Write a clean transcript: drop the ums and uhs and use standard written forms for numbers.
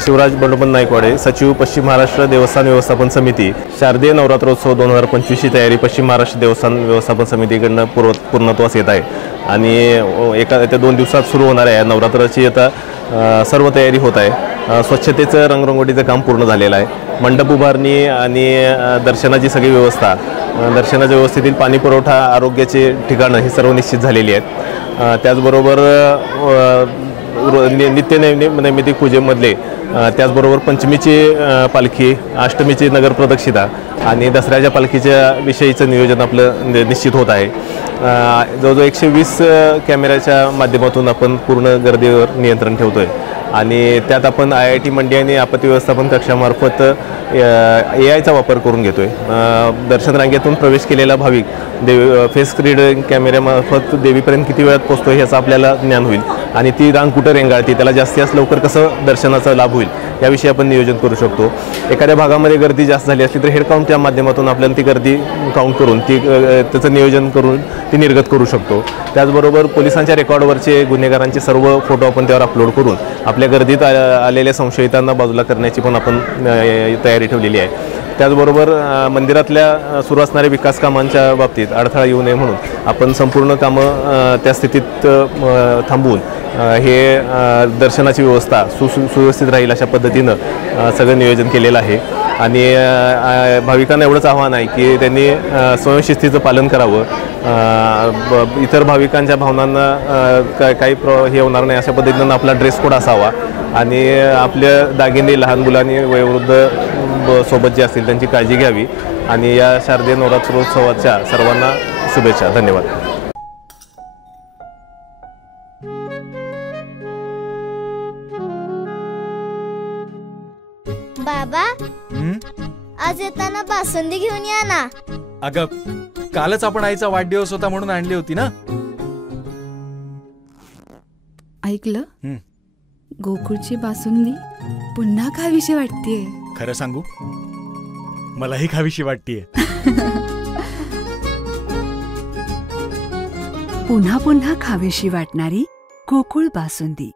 शिवराज बंडोपंत नाईकवाडे, सचिव पश्चिम महाराष्ट्र देवस्थान व्यवस्थापन समिती। शारदीय नवरात्रोत्सव 2025 ची तयारी पश्चिम महाराष्ट्र देवस्थान व्यवस्थापन समितीकडून पूर्णत्वास येत आहे आणि त्या 2 दिवसात सुरू होणार आहे नवरात्राची आता सर्व तयारी होत आहे। स्वच्छतेचं रंगरंगोटीचं काम पूर्ण झालेलं आहे। मंडप उभारणी आणि दर्शनाची सगळी व्यवस्था, दर्शनाच्या व्यवस्थेतील पाणी पुरवठा, आरोग्याचे ठिकाणं ही सर्व निश्चित झालेली आहेत। त्याचबरोबर नैमित्तिक पूजेमधले त्याचबरोबर पंचमीची पालखी, अष्टमीची नगर प्रदक्षिणा आणि दसऱ्याच्या पालखीच्या विषयीचं नियोजन आपलं निश्चित होत आहे। जवळजवळ 120 कॅमेऱ्याच्या माध्यमातून आपण पूर्ण गर्दीवर नियंत्रण ठेवतोय आणि त्यात आपण IIT मंडी आणि आपत्ती व्यवस्थापन कक्षामार्फत AIचा वापर करून घेतोय। दर्शन रांगेतून प्रवेश केलेला भाविक फेस रीडिंग कॅमेऱ्यामार्फत देवीपर्यंत किती वेळात पोहोचतो याचं आपल्याला ज्ञान होईल आणि ती रांग कुठं रेंगाळते, त्याला जास्तीत लवकर कसं दर्शनाचा लाभ होईल याविषयी आपण नियोजन करू शकतो। एखाद्या भागामध्ये गर्दी जास्त झाली असली तर हेड काउंटच्या माध्यमातून आपल्याला ती गर्दी काउंट करून त्याचं नियोजन करून ती निर्गत करू शकतो। त्याचबरोबर पोलिसांच्या रेकॉर्डवरचे गुन्हेगारांचे सर्व फोटो आपण त्यावर अपलोड करून आपल्या गर्दीत आलेल्या संशयितांना बाजूला करण्याची पण आपण तयारी ठेवलेली आहे। त्याचबरोबर मंदिरातल्या सुरू असणाऱ्या विकास कामांच्या बाबतीत अडथळा येऊ नये म्हणून आपण संपूर्ण कामं त्या स्थितीत थांबवून हे दर्शनाची व्यवस्था सुव्यवस्थित राहील अशा पद्धतीनं सगळं नियोजन केलेलं आहे आणि भाविकांना एवढंच आव्हान आहे की त्यांनी स्वयंशिस्तीचं पालन करावं। इतर भाविकांच्या भावनांना काही हे होणार नाही अशा पद्धतीनं आपला ड्रेस कोड असावा आणि आपल्या दागिने लहान मुलांनी वयोवृद्ध सोबत जे असतील त्यांची काळजी घ्यावी आणि या शारदीय नवरात्रोत्सवाच्या सर्वांना शुभेच्छा। धन्यवाद। बाबा, आज येताना बासुंदी घेऊन या ना। अगं, कालच आपण आईचा वाढदिवस होता म्हणून आणली होती ना। ऐकलं, गोकुळची बासुंदी पुन्हा खावीशी वाटतेय। खरं सांगू, मलाही खावीशी वाटतेय। पुन्हा पुन्हा खावीशी वाटणारी गोकुळ बासुंदी।